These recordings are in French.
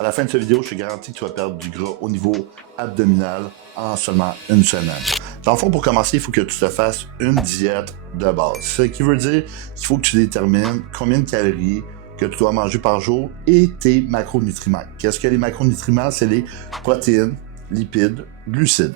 À la fin de cette vidéo, je te garantis que tu vas perdre du gras au niveau abdominal en seulement une semaine. Dans le fond, pour commencer, il faut que tu te fasses une diète de base. Ce qui veut dire qu'il faut que tu détermines combien de calories que tu dois manger par jour et tes macronutriments. Qu'est-ce que les macronutriments? C'est les protéines, lipides, glucides.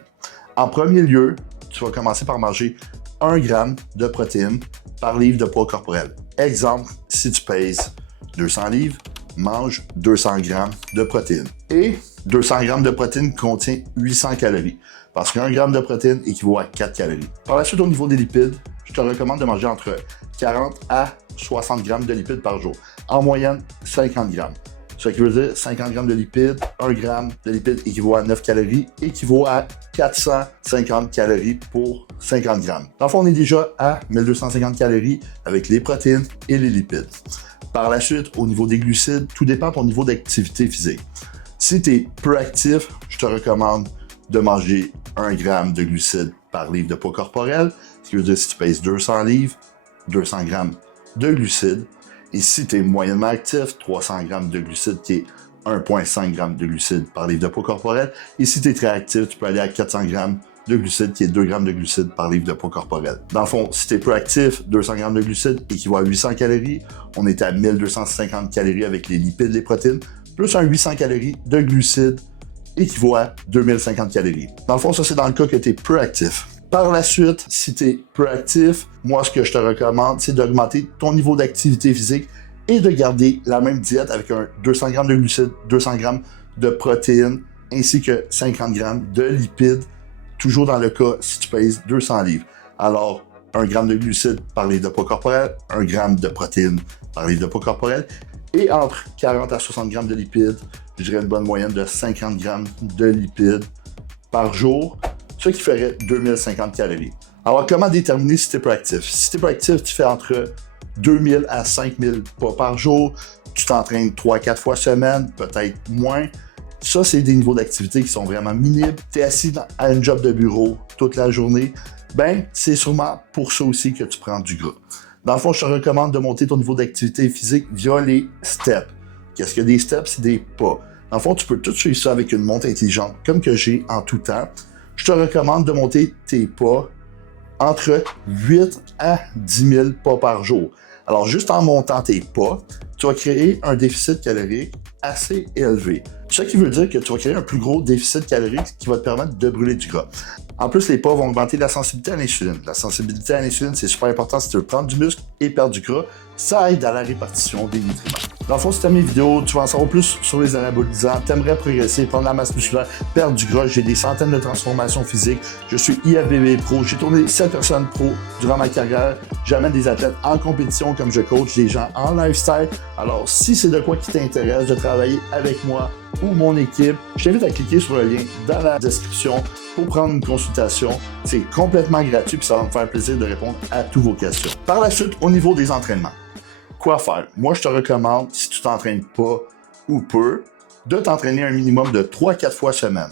En premier lieu, tu vas commencer par manger 1 gramme de protéines par livre de poids corporel. Exemple, si tu pèses 200 livres, mange 200 grammes de protéines. Et 200 grammes de protéines contient 800 calories, parce qu'un gramme de protéines équivaut à 4 calories. Par la suite, au niveau des lipides, je te recommande de manger entre 40 à 60 grammes de lipides par jour. En moyenne, 50 grammes. Ce qui veut dire 50 grammes de lipides, 1 gramme de lipides équivaut à 9 calories, équivaut à 450 calories pour 50 grammes. Dans le fond, on est déjà à 1250 calories avec les protéines et les lipides. Par la suite, au niveau des glucides, tout dépend de ton niveau d'activité physique. Si tu es peu actif, je te recommande de manger 1 gramme de glucides par livre de poids corporel, ce qui veut dire si tu pèses 200 livres, 200 grammes de glucides. Et si tu es moyennement actif, 300 grammes de glucides qui est 1,5 g de glucides par livre de poids corporel. Et si tu es très actif, tu peux aller à 400 grammes de glucides qui est 2 grammes de glucides par livre de poids corporel. Dans le fond, si tu es peu actif, 200 grammes de glucides équivaut à 800 calories. On est à 1250 calories avec les lipides et les protéines, plus un 800 calories de glucides équivaut à 2050 calories. Dans le fond, ça c'est dans le cas que tu es peu actif. Par la suite, si tu es peu actif, moi ce que je te recommande, c'est d'augmenter ton niveau d'activité physique et de garder la même diète avec un 200 g de glucides, 200 g de protéines, ainsi que 50 g de lipides, toujours dans le cas si tu pèses 200 livres. Alors, 1 g de glucides par livre de poids corporel, 1 g de protéines par livre de poids corporel, et entre 40 à 60 g de lipides, je dirais une bonne moyenne de 50 g de lipides par jour, ce qui ferait 2050 calories. Alors, comment déterminer si tu es peu actif? Si tu es peu actif, tu fais entre 2000 à 5000 pas par jour, tu t'entraînes 3-4 fois semaine, peut-être moins. Ça, c'est des niveaux d'activité qui sont vraiment minimes. Tu es assis à une job de bureau toute la journée, ben c'est sûrement pour ça aussi que tu prends du gras. Dans le fond, je te recommande de monter ton niveau d'activité physique via les steps. Qu'est-ce que des steps? C'est des pas. Dans le fond, tu peux tout suivre ça avec une montre intelligente, comme que j'ai en tout temps. Je te recommande de monter tes pas entre 8 à 10 000 pas par jour. Alors, juste en montant tes pas, tu vas créer un déficit calorique assez élevé. Ce qui veut dire que tu vas créer un plus gros déficit calorique qui va te permettre de brûler du gras. En plus, les pas vont augmenter la sensibilité à l'insuline. La sensibilité à l'insuline, c'est super important si tu veux prendre du muscle et perdre du gras. Ça aide à la répartition des nutriments. Dans le fond, si tu aimes mes vidéos, tu vas en savoir plus sur les anabolisants, tu aimerais progresser, prendre la masse musculaire, perdre du gras. J'ai des centaines de transformations physiques. Je suis IFBB Pro. J'ai tourné 7 personnes pro durant ma carrière. J'amène des athlètes en compétition comme je coach des gens en lifestyle. Alors, si c'est de quoi qui t'intéresse de travailler avec moi ou mon équipe, je t'invite à cliquer sur le lien dans la description pour prendre une consultation. C'est complètement gratuit et ça va me faire plaisir de répondre à toutes vos questions. Par la suite, au niveau des entraînements. Quoi faire? Moi, je te recommande, si tu t'entraînes pas ou peu, de t'entraîner un minimum de 3-4 fois semaine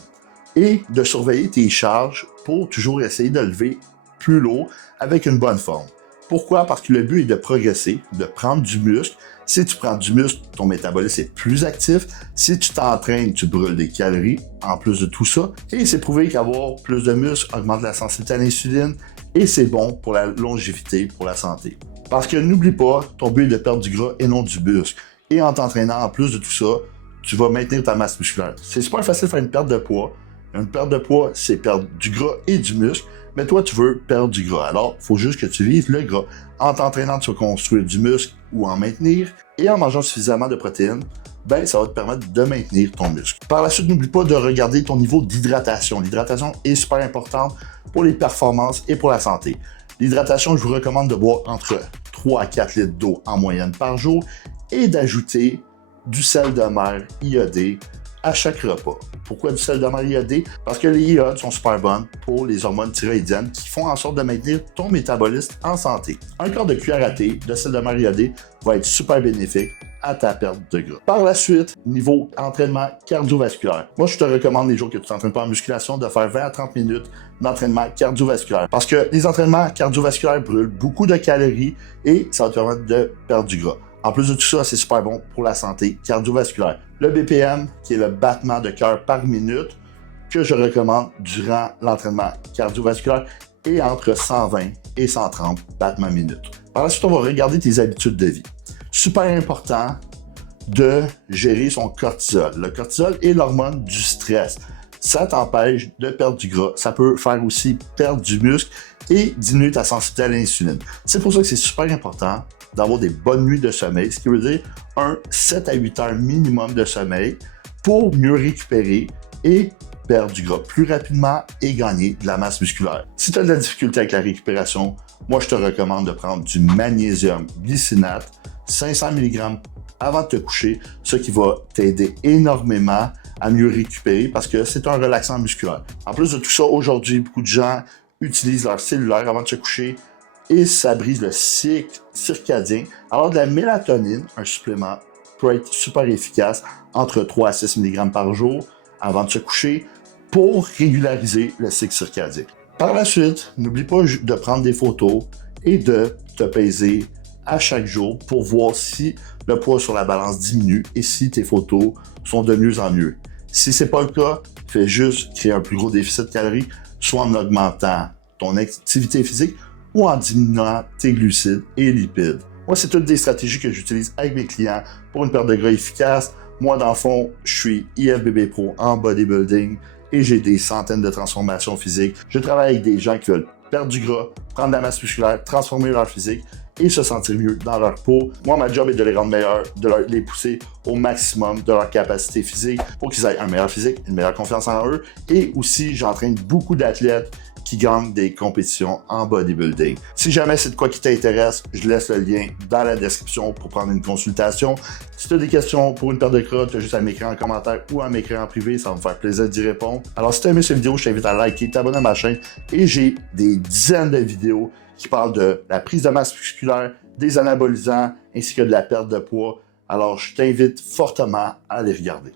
et de surveiller tes charges pour toujours essayer de lever plus lourd avec une bonne forme. Pourquoi? Parce que le but est de progresser, de prendre du muscle. Si tu prends du muscle, ton métabolisme est plus actif. Si tu t'entraînes, tu brûles des calories en plus de tout ça. Et c'est prouvé qu'avoir plus de muscle augmente la sensibilité à l'insuline et c'est bon pour la longévité, pour la santé. Parce que n'oublie pas, ton but est de perdre du gras et non du muscle. Et en t'entraînant, en plus de tout ça, tu vas maintenir ta masse musculaire. C'est super facile de faire une perte de poids. Une perte de poids, c'est perdre du gras et du muscle. Mais toi, tu veux perdre du gras. Alors, il faut juste que tu vises le gras. En t'entraînant, tu vas construire du muscle ou en maintenir. Et en mangeant suffisamment de protéines, ben, ça va te permettre de maintenir ton muscle. Par la suite, n'oublie pas de regarder ton niveau d'hydratation. L'hydratation est super importante pour les performances et pour la santé. L'hydratation, je vous recommande de boire entre 3 à 4 litres d'eau en moyenne par jour et d'ajouter du sel de mer iodé à chaque repas. Pourquoi du sel de mer iodé? Parce que les iodes sont super bonnes pour les hormones thyroïdiennes qui font en sorte de maintenir ton métabolisme en santé. Un quart de cuillère à thé de sel de mer iodé va être super bénéfique à ta perte de gras. Par la suite, niveau entraînement cardiovasculaire. Moi, je te recommande les jours que tu t'entraînes pas en musculation de faire 20 à 30 minutes d'entraînement cardiovasculaire. Parce que les entraînements cardiovasculaires brûlent beaucoup de calories et ça va te permettre de perdre du gras. En plus de tout ça, c'est super bon pour la santé cardiovasculaire. Le BPM, qui est le battement de cœur par minute, que je recommande durant l'entraînement cardiovasculaire, est entre 120 et 130 battements minutes. Par la suite, on va regarder tes habitudes de vie. Super important de gérer son cortisol. Le cortisol est l'hormone du stress. Ça t'empêche de perdre du gras. Ça peut faire aussi perdre du muscle et diminuer ta sensibilité à l'insuline. C'est pour ça que c'est super important d'avoir des bonnes nuits de sommeil, ce qui veut dire 7 à 8 heures minimum de sommeil pour mieux récupérer et perdre du gras plus rapidement et gagner de la masse musculaire. Si tu as de la difficulté avec la récupération, moi je te recommande de prendre du magnésium glycinate, 500 mg avant de te coucher, ce qui va t'aider énormément à mieux récupérer parce que c'est un relaxant musculaire. En plus de tout ça, aujourd'hui, beaucoup de gens utilisent leur cellulaire avant de se coucher et ça brise le cycle circadien. Alors de la mélatonine, un supplément, peut être super efficace, entre 3 à 6 mg par jour avant de se coucher pour régulariser le cycle circadien. Par la suite, n'oublie pas de prendre des photos et de te peser à chaque jour pour voir si le poids sur la balance diminue et si tes photos sont de mieux en mieux. Si ce n'est pas le cas, fais juste créer un plus gros déficit de calories, soit en augmentant ton activité physique ou en diminuant tes glucides et lipides. Moi, c'est toutes des stratégies que j'utilise avec mes clients pour une perte de gras efficace. Moi, dans le fond, je suis IFBB Pro en bodybuilding et j'ai des centaines de transformations physiques. Je travaille avec des gens qui veulent perdre du gras, prendre de la masse musculaire, transformer leur physique et se sentir mieux dans leur peau. Moi, ma job est de les rendre meilleurs, de les pousser au maximum de leur capacité physique pour qu'ils aient un meilleur physique, une meilleure confiance en eux. Et aussi, j'entraîne beaucoup d'athlètes qui gagnent des compétitions en bodybuilding. Si jamais c'est de quoi qui t'intéresse, je laisse le lien dans la description pour prendre une consultation. Si tu as des questions pour une paire de gras, tu as juste à m'écrire en commentaire ou à m'écrire en privé, ça va me faire plaisir d'y répondre. Alors si tu as aimé cette vidéo, je t'invite à liker, t'abonner à ma chaîne et j'ai des dizaines de vidéos qui parlent de la prise de masse musculaire, des anabolisants ainsi que de la perte de poids. Alors je t'invite fortement à les regarder.